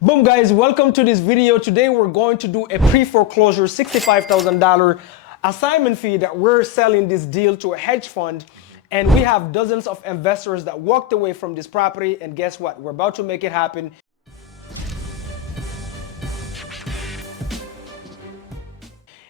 Boom guys, welcome to this video. Today we're going to do a pre-foreclosure $65,000 assignment fee that we're selling this deal to a hedge fund. And we have dozens of investors that walked away from this property, and guess what? We're about to make it happen.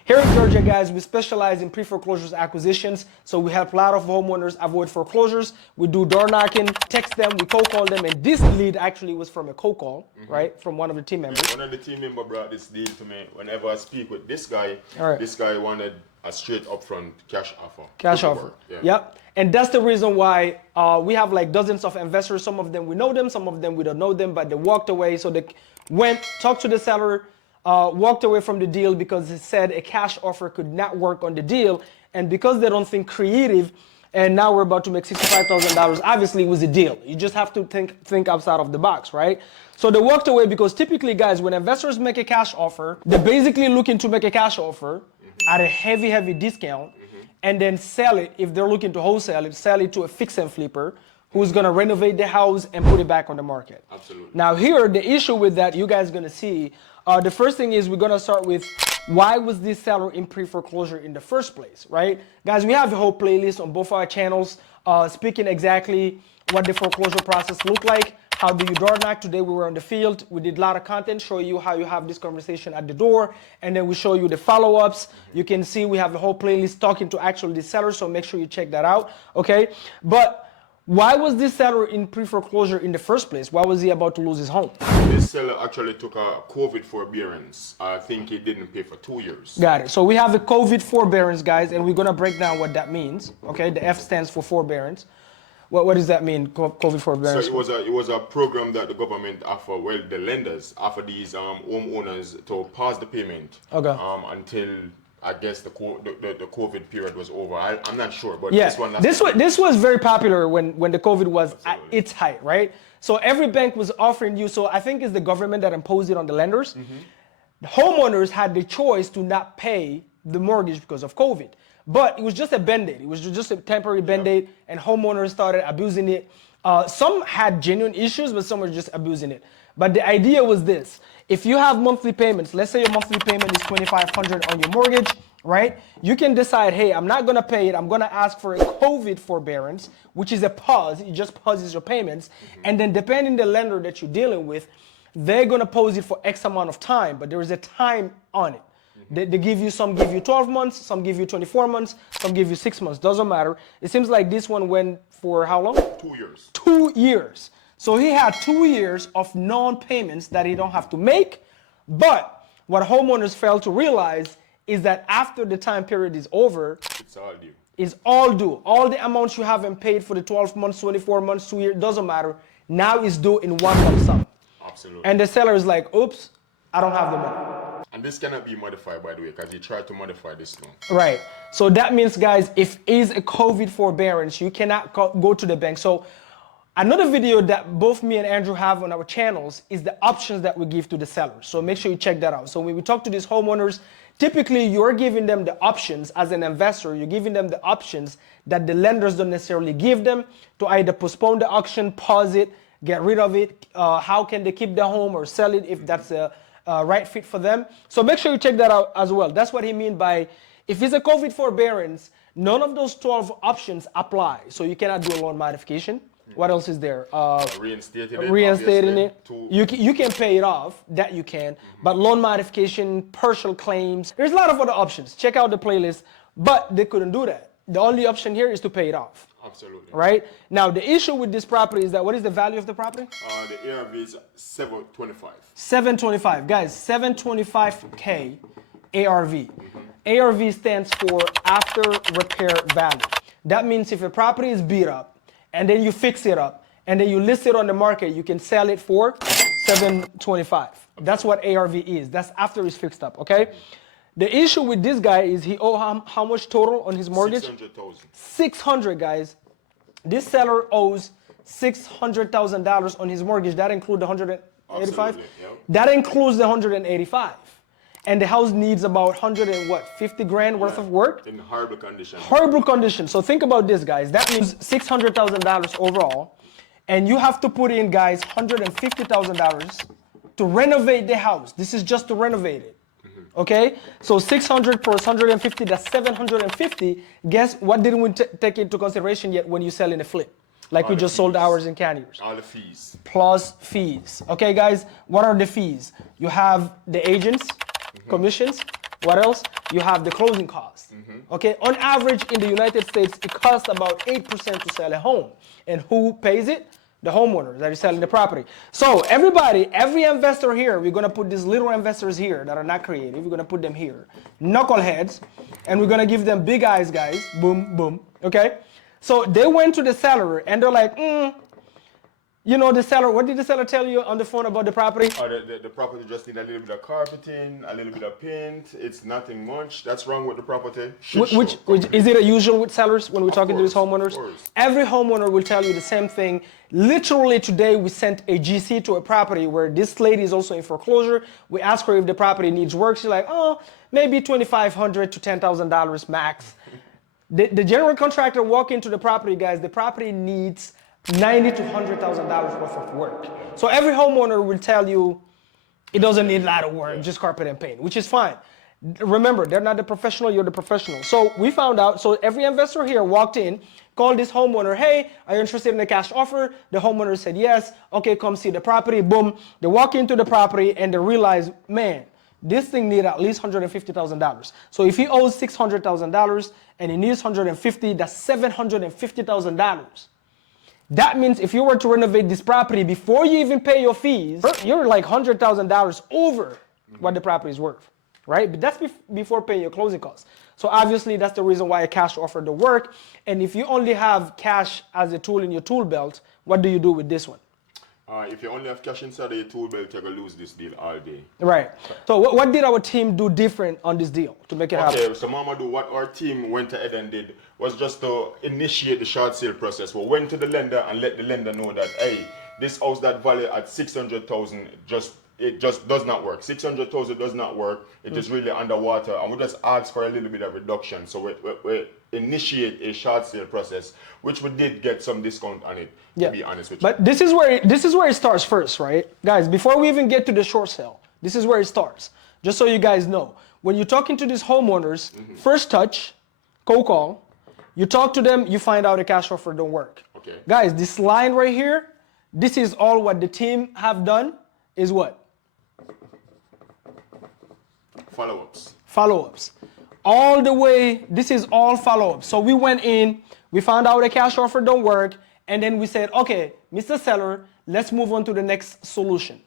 Here in Georgia, guys, we specialize in pre-foreclosures acquisitions. So we help a lot of homeowners avoid foreclosures. We do door knocking, text them, we cold call them. And this lead actually was from a cold call, right? From one of the team members. One of the team members brought this deal to me. Whenever I speak with this guy, Right. This guy wanted a straight upfront cash offer. Cash offer. Yeah. Yep. And that's the reason why we have like dozens of investors. Some of them we know them, some of them we don't know them, but they walked away. So they went, talked to the seller, walked away from the deal because it said a cash offer could not work on the deal. And because they don't think creative, and now we're about to make $65,000, obviously it was a deal. You just have to think outside of the box, right? So they walked away because typically, guys, when investors make a cash offer, they're basically looking to make a cash offer at a heavy discount and then sell it. If they're looking to wholesale it, sell it to a fix and flipper who's gonna renovate the house and put it back on the market. Absolutely. Now here, the issue with that, you guys are gonna see, the first thing is we're gonna start with why was this seller in pre-foreclosure in the first place, right? Guys, we have a whole playlist on both our channels speaking exactly what the foreclosure process looked like. How do you door knock? Today we were on the field. We did a lot of content, show you how you have this conversation at the door, and then we show you the follow-ups. You can see we have a whole playlist talking to actually the seller, so make sure you check that out, okay? But why was this seller in pre-foreclosure in the first place? Why was he about to lose his home? This seller actually took a COVID forbearance. I think he didn't pay for 2 years. Got it. So we have the COVID forbearance, guys, and we're gonna break down what that means, okay? The F stands for forbearance. What does that mean, COVID forbearance? So it was a program that the government offered, well, the lenders offer these homeowners to pause the payment until I guess the COVID period was over. I'm not sure, but yeah, this was very popular when the COVID was at its height, right? So every bank was offering you. So I think it's the government that imposed it on the lenders. The homeowners had the choice to not pay the mortgage because of COVID. But it was just a band-aid. It was just a temporary band-aid, and homeowners started abusing it. Some had genuine issues, but some were just abusing it. But the idea was this. If you have monthly payments, let's say your monthly payment is $2,500 on your mortgage, right? You can decide, hey, I'm not gonna pay it. I'm gonna ask for a COVID forbearance, which is a pause. It just pauses your payments. And then depending the lender that you're dealing with, they're gonna pause it for X amount of time, but there is a time on it. They give you, some give you 12 months, some give you 24 months, some give you 6 months, doesn't matter. It seems like this one went for how long? 2 years. 2 years. So he had 2 years of non-payments that he don't have to make. But what homeowners fail to realize is that after the time period is over, it's all due. It's all due. All the amounts you haven't paid for the 12 months, 24 months, 2 years, doesn't matter. Now it's due in one lump sum. Absolutely. And the seller is like, oops, I don't have the money. And this cannot be modified, by the way, because you tried to modify this loan. Right. So that means, guys, if it's a COVID forbearance, you cannot go to the bank. So another video that both me and Andrew have on our channels is the options that we give to the sellers. So make sure you check that out. So when we talk to these homeowners, typically you're giving them the options as an investor. You're giving them the options that the lenders don't necessarily give them to either postpone the auction, pause it, get rid of it. How can they keep their home or sell it if that's a right fit for them? So make sure you check that out as well. That's what he means by, if it's a COVID forbearance, none of those 12 options apply. So you cannot do a loan modification. What else is there? Reinstating it. You can pay it off, that you can. But loan modification, partial claims, there's a lot of other options. Check out the playlist, but they couldn't do that. The only option here is to pay it off. Absolutely. Right? Now, the issue with this property is that, what is the value of the property? The ARV is 725. 725. Guys, 725K ARV. ARV stands for after repair value. That means if a property is beat up, and then you fix it up, and then you list it on the market, you can sell it for 725. That's what ARV is. That's after it's fixed up, okay? The issue with this guy is he owes how much total on his mortgage? 600,000. 600, guys. This seller owes $600,000 on his mortgage. That includes the 185? Yep. That includes the 185. And the house needs about 50 grand worth of work? In horrible condition. Horrible condition. So think about this, guys. That means $600,000 overall. And you have to put in, guys, $150,000 to renovate the house. This is just to renovate it. Okay, so 600 plus 150, that's 750. Guess what didn't we take into consideration yet when you sell in a flip? Like all we just sold ours in Canyers. All the fees. Plus fees. Okay, guys, what are the fees? You have the agents, commissions. What else? You have the closing costs. Okay, on average in the United States, it costs about 8% to sell a home. And who pays it? The homeowner that is selling the property. So everybody, every investor here, we're gonna put these little investors here that are not creative, we're gonna put them here, knuckleheads, and we're gonna give them big eyes, guys, boom, boom, okay? So they went to the seller and they're like, you know, the seller, what did the seller tell you on the phone about the property? The property just need a little bit of carpeting, a little bit of paint. It's nothing much. That's wrong with the property. Which is it a usual with sellers when we're talking to these homeowners? Every homeowner will tell you the same thing. Literally today we sent a GC to a property where this lady is also in foreclosure. We asked her if the property needs work. She's like, oh, maybe $2,500 to $10,000 max. The general contractor walk into the property, guys, the property needs $90,000 to $100,000 worth of work. So every homeowner will tell you it doesn't need a lot of work, just carpet and paint, which is fine. Remember, they're not the professional, you're the professional. So we found out, so every investor here walked in, called this homeowner, hey, are you interested in a cash offer? The homeowner said yes, okay, come see the property, boom. They walk into the property and they realize, man, this thing needs at least $150,000. So if he owes $600,000 and he needs $150,000, that's $750,000. That means if you were to renovate this property before you even pay your fees, you're like $100,000 over what the property is worth, right? But that's before paying your closing costs. So obviously that's the reason why a cash offer don't work. And if you only have cash as a tool in your tool belt, what do you do with this one? If you only have cash inside of your tool belt, you're going to lose this deal all day. Right. So what did our team do different on this deal to make it happen? Okay, so Mamadou, what our team went ahead and did was just to initiate the short sale process. We went to the lender and let the lender know that, hey, this house that valued at $600,000 it just does not work. $600,000 does not work. It is really underwater, and we just asked for a little bit of reduction. So we initiate a short sale process, which we did get some discount on it. To be honest with you. But this is where it starts first, right, guys? Before we even get to the short sale, this is where it starts. Just so you guys know, when you're talking to these homeowners, first touch, cold call. You talk to them, you find out a cash offer don't work. Okay. Guys, this line right here, this is all what the team have done. Is what? Follow-ups. Follow-ups. All the way, this is all follow-ups. So we went in, we found out a cash offer don't work, and then we said, okay, Mr. Seller, let's move on to the next solution.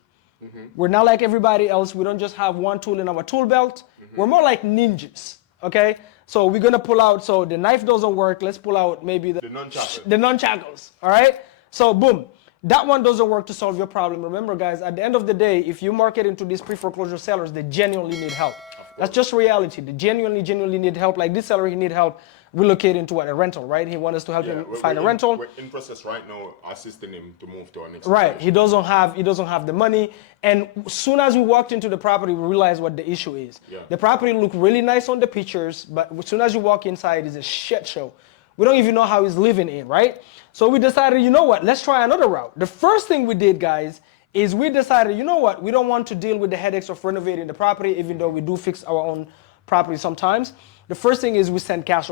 We're not like everybody else. We don't just have one tool in our tool belt. We're more like ninjas, okay? So we're gonna pull out, so the knife doesn't work, let's pull out maybe the nunchakus, all right? So boom. That one doesn't work to solve your problem. Remember, guys, at the end of the day, if you market into these pre-foreclosure sellers, they genuinely need help. That's just reality. They genuinely need help. Like this seller, he need help relocating to a rental, right? He wants us to help him find a rental. We're in process right now, assisting him to move to our next. Right. He doesn't have the money. And as soon as we walked into the property, we realized what the issue is. The property looked really nice on the pictures, but as soon as you walk inside, it's a shit show. We don't even know how he's living in, right? So we decided, you know what, let's try another route. The first thing we did, guys, is we decided, you know what, we don't want to deal with the headaches of renovating the property, even though we do fix our own property sometimes. The first thing is we send cash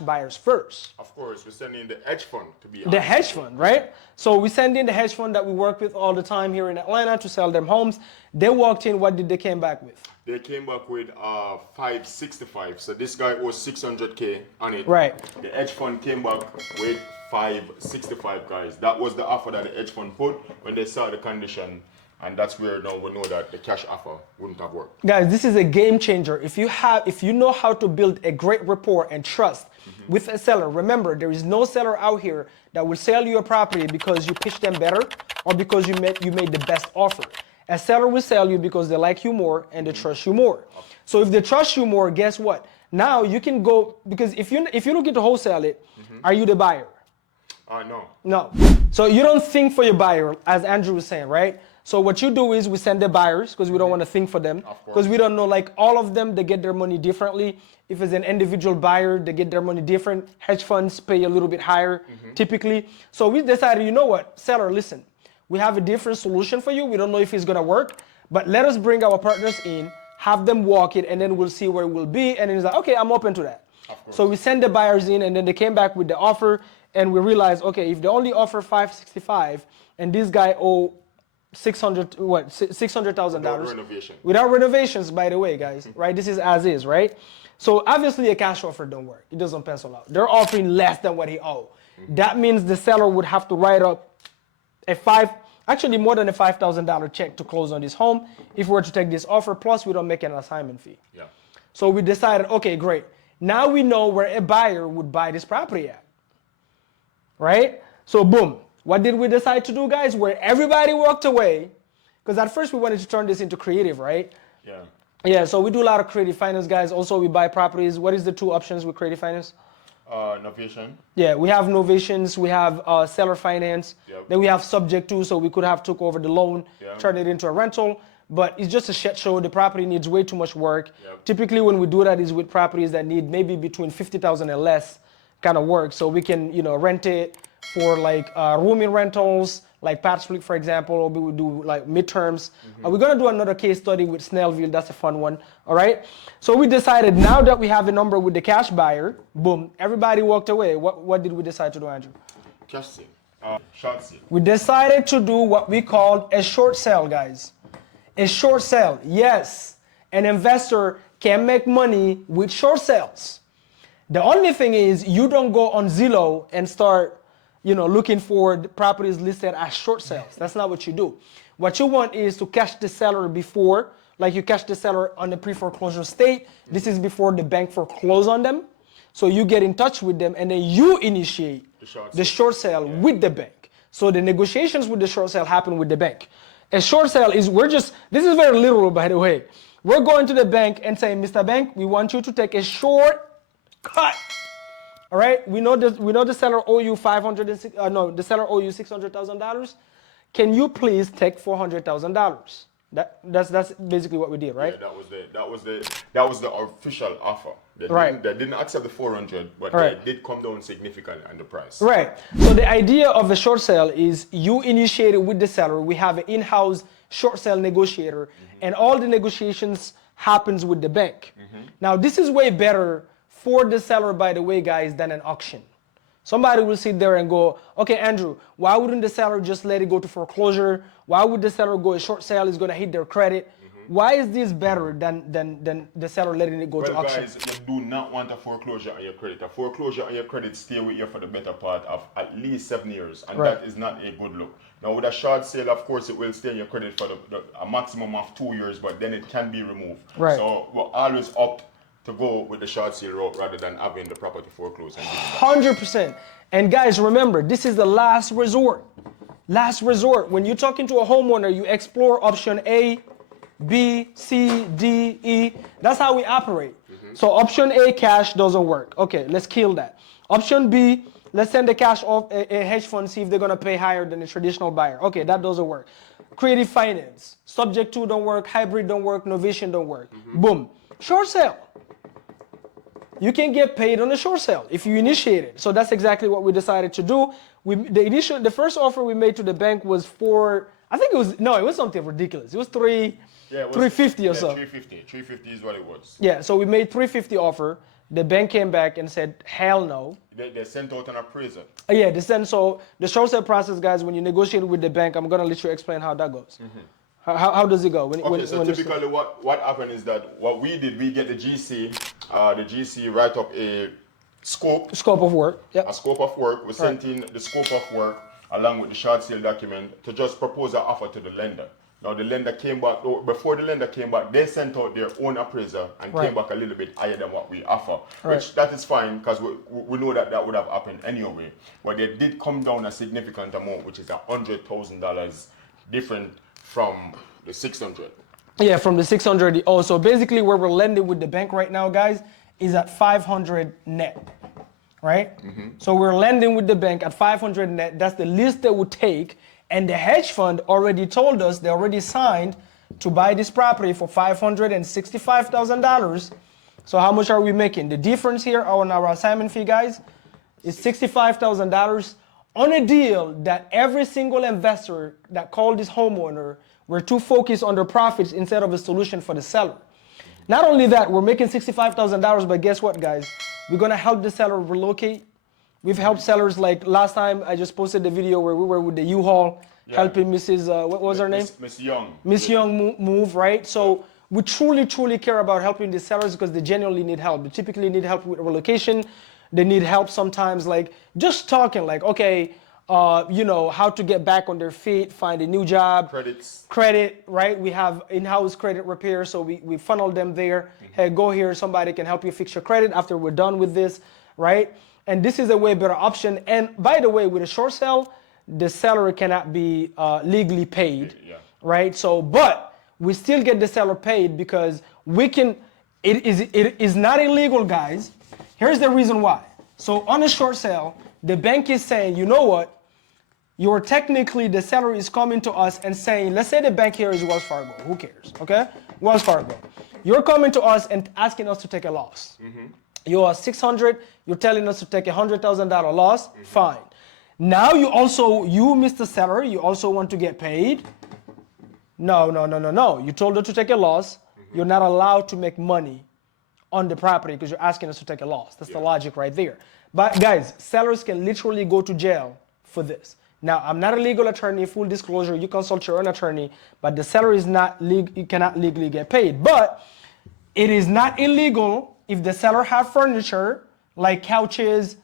buyers first. Of course, we're sending the hedge fund to be honest. The hedge fund, right? So we send in the hedge fund that we work with all the time here in Atlanta to sell them homes. They walked in, what did they came back with? They came back with 565. So this guy owes 600K on it. Right. The hedge fund came back with 565, guys. That was the offer that the hedge fund put when they saw the condition. And that's where now we know that the cash offer wouldn't have worked. Guys, this is a game changer. If you know how to build a great rapport and trust with a seller, remember, there is no seller out here that will sell you a property because you pitched them better or because you made the best offer. A seller will sell you because they like you more and they trust you more. So if they trust you more, guess what? Now you can go, because if you're looking to wholesale it, are you the buyer? No. No. So you don't think for your buyer, as Andrew was saying, right? So what you do is we send the buyers because we don't want to think for them, because we don't know, like all of them, they get their money differently. If it's an individual buyer, they get their money different. Hedge funds pay a little bit higher typically. So we decided, you know what, seller, listen, we have a different solution for you. We don't know if it's gonna work, but let us bring our partners in, have them walk it, and then we'll see where we'll be. And then he's like, okay, I'm open to that. So we send the buyers in, and then they came back with the offer, and we realized, okay, if they only offer $565, and this guy owe $600,000 without renovation. Without renovations, by the way, guys, right? This is as is, right? So obviously a cash offer don't work. It doesn't pencil out. They're offering less than what he owed. That means the seller would have to write up actually more than a $5,000 check to close on this home if we were to take this offer, plus we don't make an assignment fee. Yeah. So we decided, okay, great. Now we know where a buyer would buy this property at, right? So boom, what did we decide to do, guys? Where everybody walked away, because at first we wanted to turn this into creative, right? Yeah. Yeah, so we do a lot of creative finance, guys. Also, we buy properties. What is the two options with creative finance? Novation. Yeah, we have novations, we have seller finance, then we have subject to, so we could have took over the loan, turn it into a rental, but it's just a shit show. The property needs way too much work. Typically when we do that is with properties that need maybe between 50,000 and less kind of work. So we can, rent it for like rooming rentals, like Pat Split, for example, or we would do like midterms. We're gonna do another case study with Snellville. That's a fun one, all right? So we decided now that we have a number with the cash buyer, boom, everybody walked away. What did we decide to do, Andrew? Cash sale, short sale. We decided to do what we called a short sale, guys. A short sale, yes. An investor can make money with short sales. The only thing is you don't go on Zillow and start looking for the properties listed as short sales. That's not what you do. What you want is to catch the seller before, like you catch the seller on the pre-foreclosure state. This is before the bank foreclose on them. So you get in touch with them and then you initiate the short sale with the bank. So the negotiations with the short sale happen with the bank. A short sale is, this is very literal, by the way. We're going to the bank and saying, Mr. Bank, we want you to take a short cut. All right, we know the seller owe you the seller owe you $600,000. Can you please take $400,000? That's basically what we did, right? Yeah, that was the official offer. They didn't accept the 400, but they did come down significantly on the price. Right. So the idea of a short sale is you initiate it with the seller. We have an in-house short sale negotiator, and all the negotiations happens with the bank. Now this is way better for the seller, by the way, guys, than an auction. Somebody will sit there and go, okay, Andrew, why wouldn't the seller just let it go to foreclosure? Why would the seller go a short sale? It's going to hit their credit. Why is this better than the seller letting it go to auction? Guys, you do not want a foreclosure on your credit. A foreclosure on your credit stay with you for the better part of at least 7 years, and that is not a good look. Now, with a short sale, of course, it will stay in your credit for a maximum of 2 years, but then it can be removed. Right. So we're always opt to go with the short sale route rather than having the property foreclosed. 100%. And guys, remember, this is the last resort. Last resort. When you're talking to a homeowner, you explore option A, B, C, D, E. That's how we operate. So option A, cash, doesn't work. Okay, let's kill that. Option B, let's send the cash off a hedge fund, see if they're gonna pay higher than a traditional buyer. Okay, that doesn't work. Creative finance, subject to don't work, hybrid don't work, novation don't work. Boom. Short sale. You can get paid on a short sale if you initiate it. So that's exactly what we decided to do. The first offer we made to the bank was it was something ridiculous. It was $350 or so. $350 is what it was. Yeah, so we made $350 offer. The bank came back and said, hell no. They sent out an appraiser. Yeah, so the short sale process, guys, when you negotiate with the bank, I'm gonna let you explain how that goes. How does it go? Typically what happened is that what we did, we get the GC write up a scope of work. Yep. A scope of work. We sent in the scope of work along with the short sale document to just propose an offer to the lender. Now the lender came back, before the lender came back, they sent out their own appraiser and came back a little bit higher than what we offer. Which that is fine because we know that would have happened anyway. But they did come down a significant amount, which is $100,000 different from the 600. Yeah, from the 600. So basically where we're lending with the bank right now, guys, is at 500 net, right? So we're lending with the bank at 500 net. That's the least they would take. And the hedge fund already told us, they already signed to buy this property for $565,000. So how much are we making? The difference here on our assignment fee, guys, is $65,000 on a deal that every single investor that called this homeowner were too focused on their profits instead of a solution for the seller. Not only that, we're making $65,000, but guess what, guys? We're gonna help the seller relocate. We've helped sellers, like last time I just posted the video where we were with the U-Haul helping Mrs. What was her name? Miss Young. Miss Young move, right? So we truly care about helping the sellers because they genuinely need help. They typically need help with relocation. They need help sometimes, like just talking, like, okay, you know, how to get back on their feet, find a new job. Credit, right? We have in-house credit repair, so we funnel them there. Hey, go here, somebody can help you fix your credit after we're done with this, right? And this is a way better option. And by the way, with a short sale, the seller cannot be legally paid, right? So, but we still get the seller paid because we can, it is not illegal, guys. Here's the reason why. So on a short sale, the bank is saying, you know what? You're technically, the seller is coming to us and saying, let's say the bank here is Wells Fargo. Who cares, okay? Wells Fargo. You're coming to us and asking us to take a loss. You are 600, you're telling us to take $100,000 loss, fine. Now you also, Mr. Seller, you also want to get paid? No. You told her to take a loss. You're not allowed to make money on the property because you're asking us to take a loss. That's the logic right there. But guys, sellers can literally go to jail for this. Now, I'm not a legal attorney, full disclosure, you consult your own attorney, but the seller is not you cannot legally get paid. But it is not illegal if the seller have furniture like couches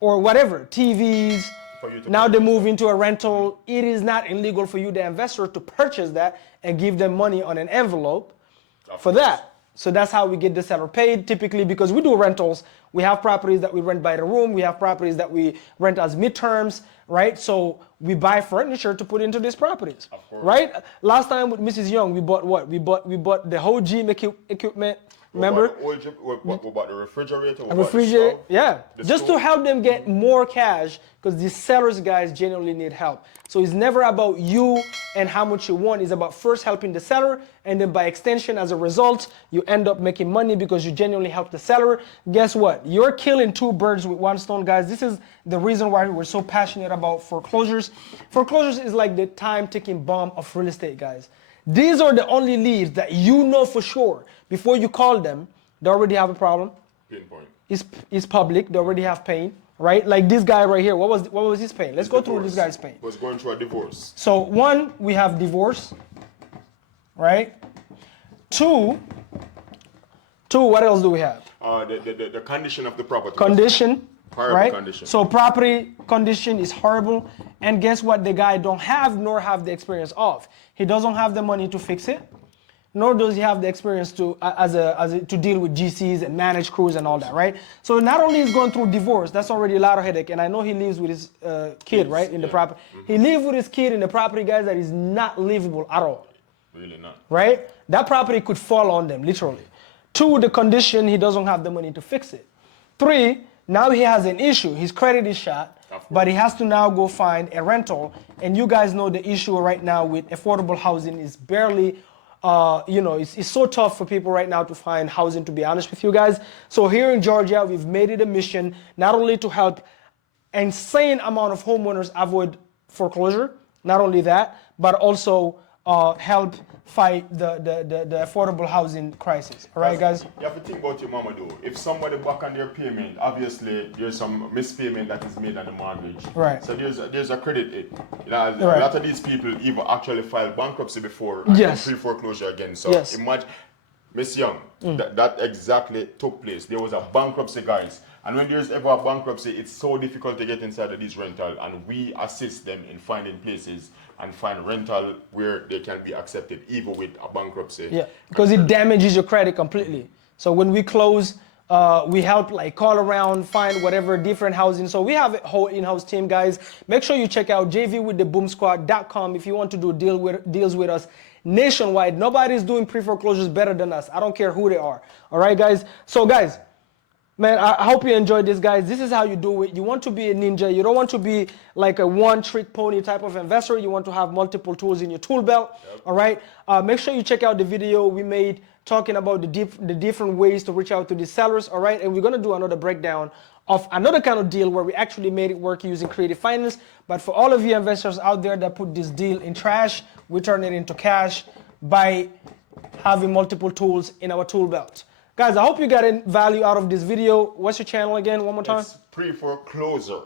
or whatever, TVs. Now they move into a rental. It is not illegal for you, the investor, to purchase that and give them money on an envelope for that. So that's how we get the seller paid, typically, because we do rentals. We have properties that we rent by the room. We have properties that we rent as midterms, right? So we buy furniture to put into these properties, right? Last time with Mrs. Young, we bought what? We bought the whole gym equipment. Remember? What about the refrigerator? A refrigerator, yeah. Just to help them get more cash, because these sellers, guys, genuinely need help. So it's never about you and how much you want. It's about first helping the seller, and then by extension, as a result, you end up making money because you genuinely help the seller. Guess what? You're killing two birds with one stone, guys. This is the reason why we're so passionate about foreclosures. Foreclosures is like the time-ticking bomb of real estate, guys. These are the only leads that you know for sure. Before you call them, they already have a problem. Pinpoint. It's public. They already have pain, right? Like this guy right here. What was his pain? Let's go through this guy's pain. Was going through a divorce. So one, we have divorce, right? Two, what else do we have? The condition of the property. Condition. Horrible right? Condition. So property condition is horrible, and guess what? The guy don't have nor have the experience of. He doesn't have the money to fix it, nor does he have the experience to to deal with GCs and manage crews and all that, right? So not only is going through divorce, that's already a lot of headache, and I know he lives with his kid, right, in the property. He lives with his kid in the property, guys, that is not livable at all. Really not. Right? That property could fall on them, literally. Two, the condition, he doesn't have the money to fix it. Three, now he has an issue. His credit is shot, but he has to now go find a rental. And you guys know the issue right now with affordable housing is barely, it's so tough for people right now to find housing, to be honest with you guys. So here in Georgia, we've made it a mission not only to help insane amount of homeowners avoid foreclosure, not only that, but also help fight the affordable housing crisis. All right, guys? You have to think about your Mamadou. If somebody back on their payment, obviously there's some mispayment that is made on the mortgage. Right. So there's a credit hit. A lot of these people even actually filed bankruptcy before and pre-foreclosure again. So imagine, Miss Young, that exactly took place. There was a bankruptcy, guys. And when there's ever a bankruptcy, it's so difficult to get inside of these rental, and we assist them in finding places and find rental where they can be accepted, even with a bankruptcy. Yeah, because it damages your credit completely. So when we close, we help like call around, find whatever different housing. So we have a whole in-house team, guys. Make sure you check out jvwiththeboomsquad.com if you want to do deals with us nationwide. Nobody's doing pre-foreclosures better than us. I don't care who they are. All right, guys? So, guys, man, I hope you enjoyed this, guys. This is how you do it. You want to be a ninja. You don't want to be like a one-trick pony type of investor. You want to have multiple tools in your tool belt, all right? Make sure you check out the video we made talking about the different ways to reach out to the sellers, all right? And we're going to do another breakdown of another kind of deal where we actually made it work using creative finance. But for all of you investors out there that put this deal in trash, we turn it into cash by having multiple tools in our tool belt. Guys, I hope you got value out of this video. What's your channel again, one more time? It's Pre-Foreclosure.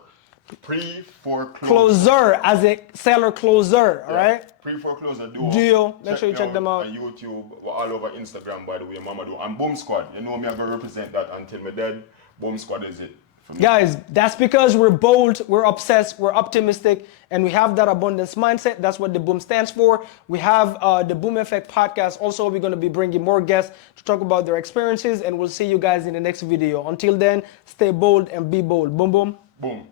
Pre-Foreclosure. Closer, as a seller closer, all right? Pre-Foreclosure Duo. Make sure you check them out. On YouTube, we're all over Instagram, by the way, Mamadou. And Boom Squad. You know me, I'm going to represent that until my dead. Boom Squad is it. Guys, that's because we're bold, we're obsessed, we're optimistic, and we have that abundance mindset. That's what the Boom stands for. We have the Boom Effect podcast. Also, we're going to be bringing more guests to talk about their experiences, and we'll see you guys in the next video. Until then, stay bold and be bold. Boom, boom. Boom.